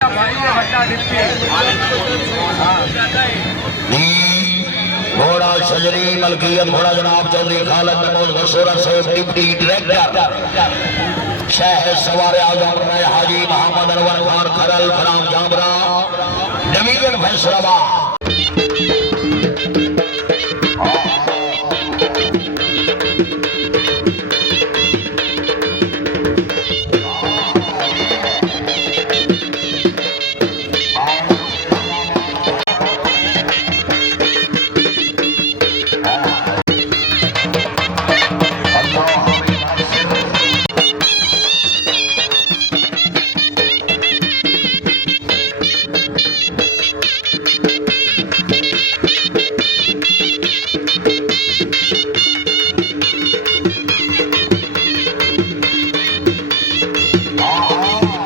घोड़ा शजरी मलकियत घोड़ा जनाब चौधरी खालिद महमूद गसूरा साहब डिप्टी डायरेक्टर शहर सवार आजम हाजी मोहम्मद अनवर खान खरल फराम जामरा डिवीजन फैसलाबाद।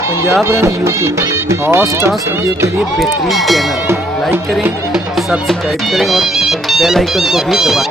पंजाब रंग यूट्यूब और स्टार्स वीडियो के लिए बेहतरीन चैनल लाइक करें, सब्सक्राइब करें और बेल आइकन को भी दबाएं।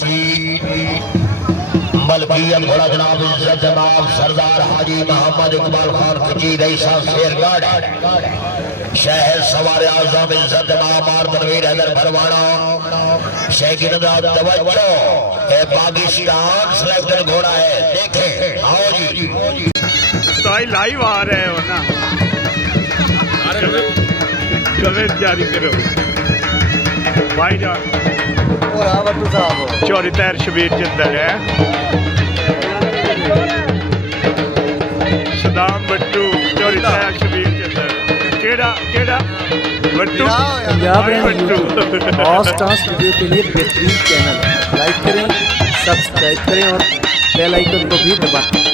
सीट मलकियत घोड़ा जनाब इज्जत जनाब सरदार हाजी मोहम्मद इकबाल खान खची रईसा शेरगढ़ शहर सवार आजम इज्जत जनाब मार तनवीर हैदर भरवाना शेखिन तवज्जो ये पाकिस्तान सिलेक्टेड घोड़ा है देखें आओ जी लाइव आ रहे हो ना कमेंट जारी करो भाई जान चौरी तैर शबीर चंदर है सदाम बट्टू चौरी तैर शबीर चंदर केड़ा केड़ा बट्टू पंजाब रैंक यूट्यूब और स्टार्स वीडियो के लिए बेहतरीन चैनल लाइक करें सब्सक्राइब करें और बेल आइकन को भी दबाएं।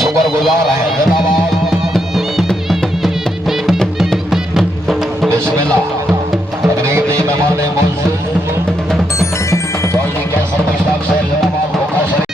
शुक्रगुजार है जिंदाबाद बिस्मिल्लाह तकरीब नहीं मेहमान चौधरी कैसर मुश्ताक से जिंदाबाद भूखा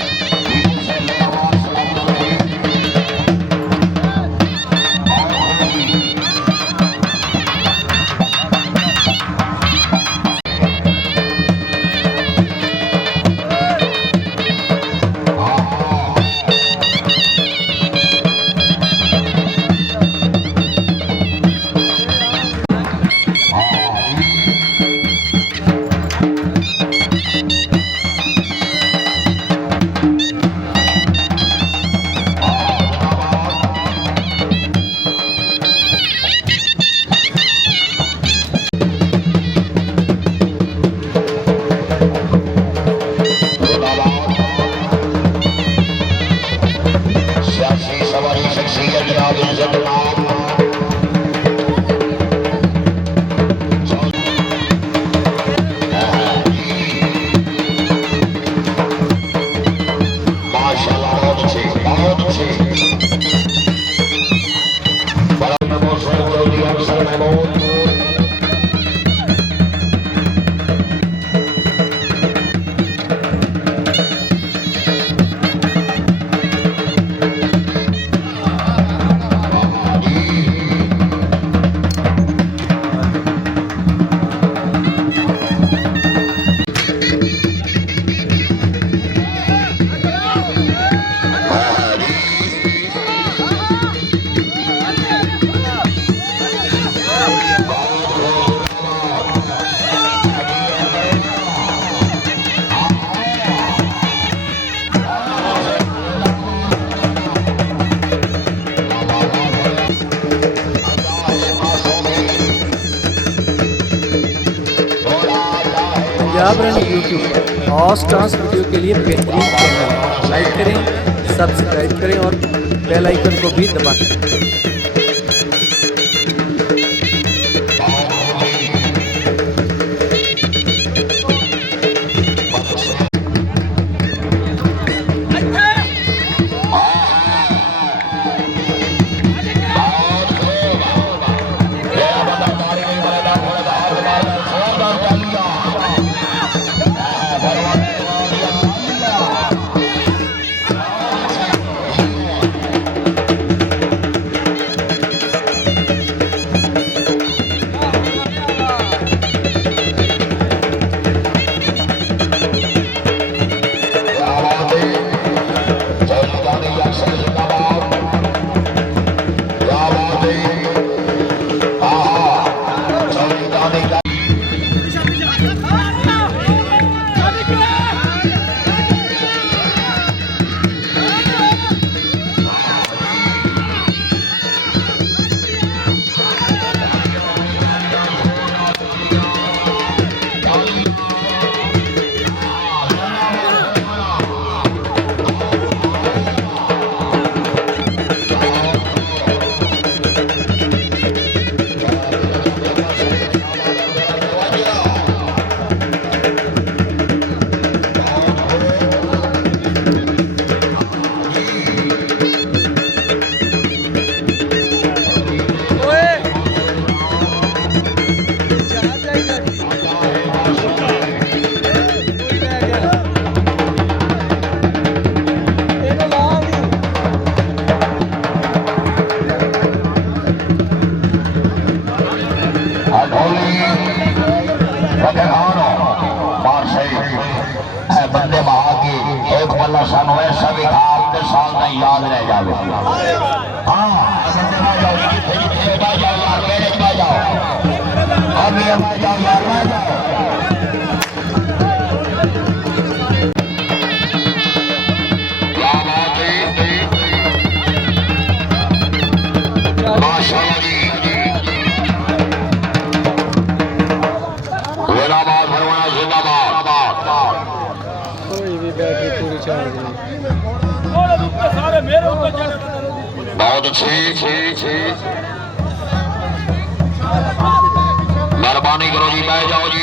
पंजाब रन यूट्यूब पर हॉर्स ट्रांस वीडियो के लिए बेहतरीन चैनल। लाइक करें, सब्सक्राइब करें और बेल आइकन को भी दबाएं। बंदे बहा की एक बल्ला सानू ऐसा भी खा अपने साल में याद रह जावे। हाँ अभी जाओ यार माशाल्लाह जी जिंदाबाद भरवाना जिंदाबाद। कोई भी बैटरी पूरी चार्ज नहीं। बहुत अच्छी मेहरबानी करो जी, बैठ जाओ जी।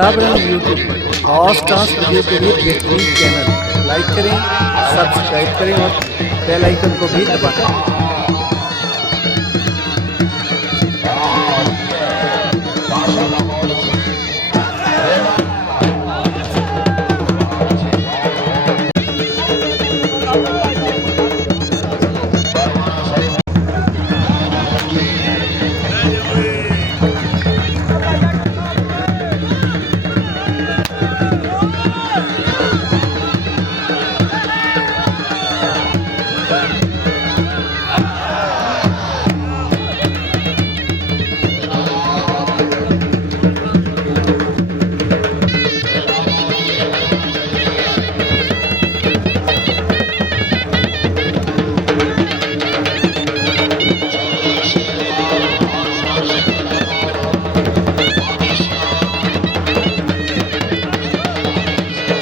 पंजाब रंग यूट्यूब पर हॉट डांस वीडियो के लिए बेहतरीन चैनल, लाइक करें, सब्सक्राइब करें और बेल आइकन को भी दबाएं।